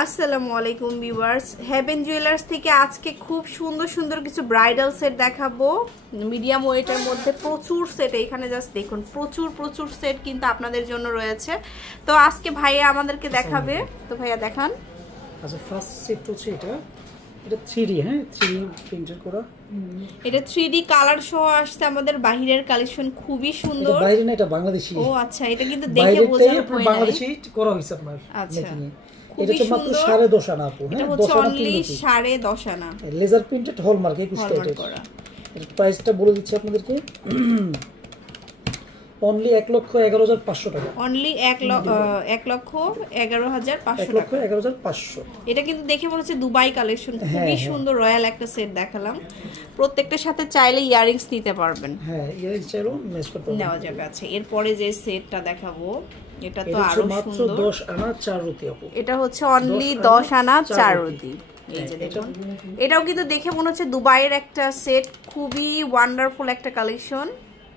আসসালামু আলাইকুম viewers, haven jewellers থেকে আজকে খুব সুন্দর সুন্দর কিছু ব্রাইডাল সেট দেখাবো মিডিয়াম ওয়েটের মধ্যে। প্রচুর সেট, এখানে জাস্ট দেখুন প্রচুর সেট কিন্তু আপনাদের জন্য রয়েছে। তো আজকে ভাইয়া আমাদেরকে দেখাবে, তো ভাইয়া দেখান। আচ্ছা, ফার্স্ট সেট হচ্ছে এটা 3D, হ্যাঁ 3D প্রিন্টেড করা। এটা 3D কালার সহ আসছে আমাদের বাহিরের কালেকশন, খুবই সুন্দর। এটা বাইরে না, এটা বাংলাদেশি। ও আচ্ছা, এটা কিন্তু দেখে বোঝার পরে বাংলাদেশি করা হইছে আপনার। আচ্ছা, এটা তো মাত্র 10.5 আনা আপু। এটা হচ্ছে অনলি 10.5 আনা লেজার প্রিন্টেড হলমার্ক 21 ক্যারেটের করা। এর প্রাইসটা বলে দিচ্ছি আপনাদেরকে, অনলি 1,11,500 টাকা। অনলি 1,11,500 টাকা। 1,11,500। এটা কিন্তু দেখে মনে হচ্ছে দুবাই কালেকশন, খুবই সুন্দর রয়্যাল একটা সেট দেখালাম। প্রত্যেকটার সাথে চাইলে ইয়ারিংস নিতে পারবেন। হ্যাঁ, ইয়ারিংস চাইলেও ম্যাচ করতে পারবেন, নেওয়া যাবে। আচ্ছা, এরপরে যে সেটটা দেখাবো এটা তো আরো মাত্র সুন্দর। 10 আনা 4 রতি আপু। এটা হচ্ছে অনলি 10 আনা 4 রতি। এই যে দেখুন, এটাও কিন্তু দেখে মনে হচ্ছে দুবাইয়ের একটা সেট, খুবই ওয়ান্ডারফুল একটা কালেকশন।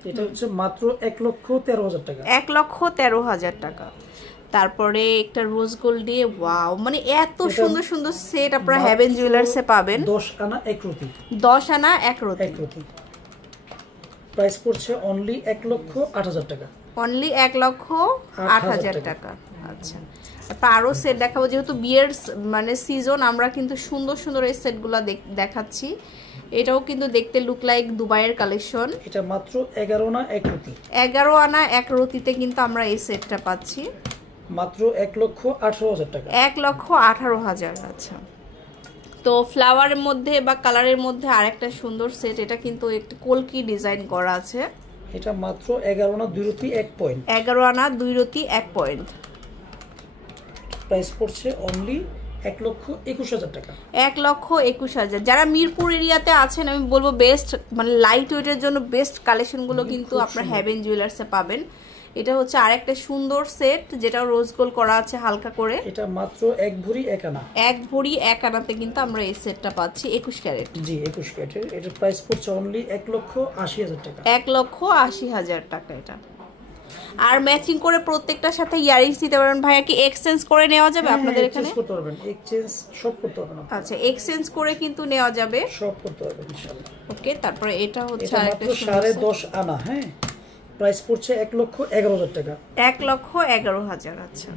এটা হচ্ছে মাত্র 1,13,000 টাকা। 1,13,000 টাকা। তারপরে একটা রোজ গোল্ড দিয়ে, ওয়াও, মানে এত সুন্দর সুন্দর সেট আপনারা হেভেন জুয়েলার্সে পাবেন। 10 আনা 1 রতি। 10 আনা 1 রতি। প্রাইস পড়ছে অনলি 1,08,000 টাকা। অনলি 1,08,000 টাকা। আচ্ছা, তারপর আরো সেট দেখাবো, যেহেতু বিয়ের মানে সিজন, আমরা কিন্তু সুন্দর সুন্দর এই সেটগুলো দেখাচ্ছি। এটাও কিন্তু দেখতে লুক লাইক দুবাইয়ের কালেকশন। এটা মাত্র 11 আনা 1 রতি। 11 আনা 1 রতিতে কিন্তু আমরা এই সেটটা পাচ্ছি মাত্র 1,18,000 টাকা। 1,18,000। আচ্ছা, তো ফ্লাওয়ারের মধ্যে বা কালারের মধ্যে আরেকটা সুন্দর সেট, এটা কিন্তু একটু কলকি ডিজাইন করা আছে। এটা মাত্র 11 আনা 2 রতি 1 পয়েন্ট। 11 আনা 2 রতি 1 পয়েন্ট। প্রাইস পড়ছে অনলি 1,21,000 টাকা। 1,21,000। যারা মিরপুর এরিয়াতে আছেন, আমি বলবো বেস্ট, মানে লাইট ওয়েটের জন্য বেস্ট কালেকশনগুলো কিন্তু আপনারা হেভেন জুয়েলার্সে পাবেন। এটা হচ্ছে আরেকটা সুন্দর সেট, যেটা রোজ গোল্ড করা আছে হালকা করে। এটা মাত্র 1 ভরি 1 আনা। 1 ভরি 1 আনাতে কিন্তু আমরা এই সেটটা পাচ্ছি 21 ক্যারেট। জি, 21 ক্যারেটের। এটার প্রাইস পড়ছে অনলি 1,80,000 টাকা। 1,80,000 টাকা এটা। আর ম্যাচিং করে প্রত্যেকটার সাথে ইয়ারিংস দিতে পারবেন। ভাইয়া কি এক্সচেঞ্জ করে নেওয়া যাবে আপনাদের এখানে? করতে পারবেন, এক্সচেঞ্জ সব করতে পারবেন। আচ্ছা, এক্সচেঞ্জ করে কিন্তু নেওয়া যাবে, সব করতে পারবেন ইনশাআল্লাহ। ওকে। তারপরে এটা হচ্ছে আরেকটা 10.5 আনা, হ্যাঁ প্রাইস পড়ছে 1,11,000 টাকা। 1,11,000। আচ্ছা,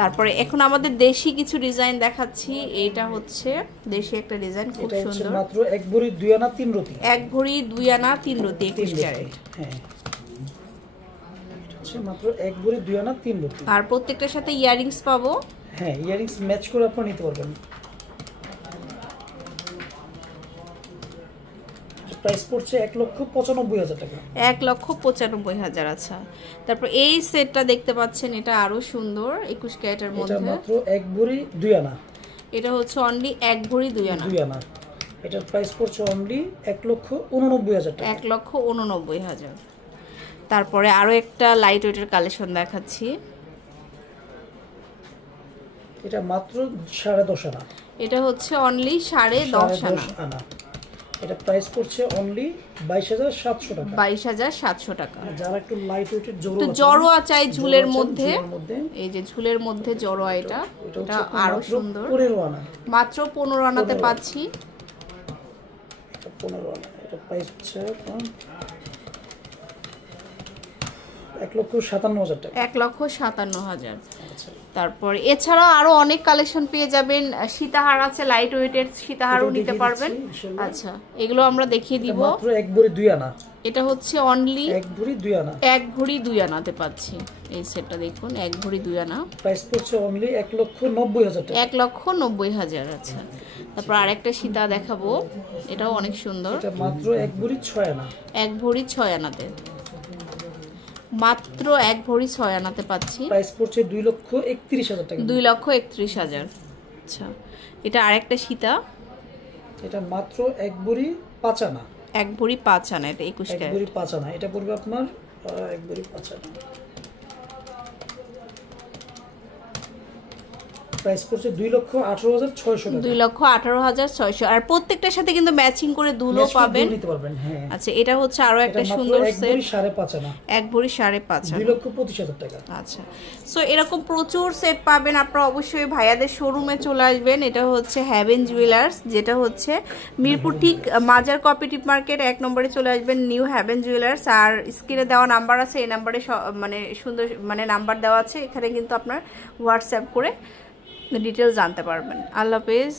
তারপরে এখন আমাদের দেশি কিছু ডিজাইন দেখাচ্ছি। এটা হচ্ছে দেশি একটা ডিজাইন, খুব সুন্দর। মাত্র 1 ভরি 2 আনা 3 রতি। 1 ভরি 2 আনা 3 রতি 21 ক্যারেট। হ্যাঁ, মাত্র 1 ভরি 2 আনা 3 রতি। আর প্রত্যেকটার সাথে ইয়ারিংস পাবো। হ্যাঁ, ইয়ারিংস ম্যাচ করে আপনারা নিতে পারবেন। প্রাইস পড়ছে 1,95,000 টাকা। 1,95,000। আচ্ছা, তারপর এই সেটটা দেখতে পাচ্ছেন, এটা আরো সুন্দর 21 ক্যারেটের মধ্যে। এটা মাত্র 1 ভরি 2 আনা। এটা হচ্ছে অনলি 1 ভরি 2 আনা। 2 আনা। এটার প্রাইস পড়ছে অনলি 1,89,000 টাকা। 1,89,000। তারপরে আরো একটা লাইট ওয়েটের কালেকশন দেখাচ্ছি। এটা মাত্র 10.5 আনা। এটা হচ্ছে অনলি 10.5 আনা। এটা প্রাইস পড়ছে অনলি 22,700 টাকা। 22,700 টাকা। যারা একটু লাইট ওয়েটের জড়োয়া চাই ঝুলের মধ্যে, এই যে ঝুলের মধ্যে জড়োয়া, এটা আরো সুন্দর। 15 আনা। মাত্র 15 আনাতে পাচ্ছি। এটা 15 আনা। এটা প্রাইস হচ্ছে 1,57,000 টাকা। 1,57,000। তারপর এছাড়াও আরো অনেক কালেকশন পেয়ে যাবেন। সীতাহার আছে, লাইট ওয়েটের সীতাহারও নিতে পারবেন। আচ্ছা, এগুলো আমরা দেখিয়ে দিব। মাত্র 1 ভরি 2 আনা। এটা হচ্ছে অনলি 1 ভরি 2 আনা। 1 ভরি 2 আনাতে পাচ্ছি এই সেটটা, দেখুন 1 ভরি 2 আনা। প্রাইস পড়ছে অনলি 1,90,000 টাকা। 1,90,000। আচ্ছা, তারপর আরেকটা সীতা দেখাবো, এটাও অনেক সুন্দর। এটা মাত্র 1 ভরি 6 আনা। 1 ভরি 6 আনাতে, মাত্র 1 ভরি 6 আনাতে পাচ্ছি। প্রাইস পড়ছে 2,31,000 টাকা। 2,31,000। আচ্ছা, এটা আরেকটা সীতা। এটা মাত্র 1 ভরি 5 আনা। 1 ভরি 5 আনা। এটা 21 ক্যারেট। 1 ভরি 5 আনা। এটা পড়বে আপনার 1 ভরি 5 আনা। প্রাইস পড়ছে 2,18,600 টাকা। 2,18,600 আর প্রত্যেকটার সাথে কিন্তু ম্যাচিং করে দুলও পাবেন। নিতে পারবেন। হ্যাঁ আচ্ছা এটা হচ্ছে আরো একটা সুন্দর সেট। 1.5 না, 1 ভরি 5.5, 2,25,000 টাকা। আচ্ছা সো এরকম প্রচুর সেট পাবেন। আপনারা অবশ্যই ভাইয়াদের শোরুমে চলে আসবেন। এটা হচ্ছে হ্যাভেন জুয়েলার্স, যেটা হচ্ছে মিরপুর ঠিক মাজার কোঅপারেটিভ মার্কেট 1 নম্বরে চলে আসবেন, নিউ হ্যাভেন জুয়েলার্স। আর স্ক্রিনে দেওয়া নাম্বার আছে, এই নাম্বারে মানে সুন্দর মানে নাম্বার দেওয়া আছে, এখানে কিন্তু আপনার হোয়াটসঅ্যাপ করে ডিটেলস জানতে পারবেন। আল্লাহ হাফেজ।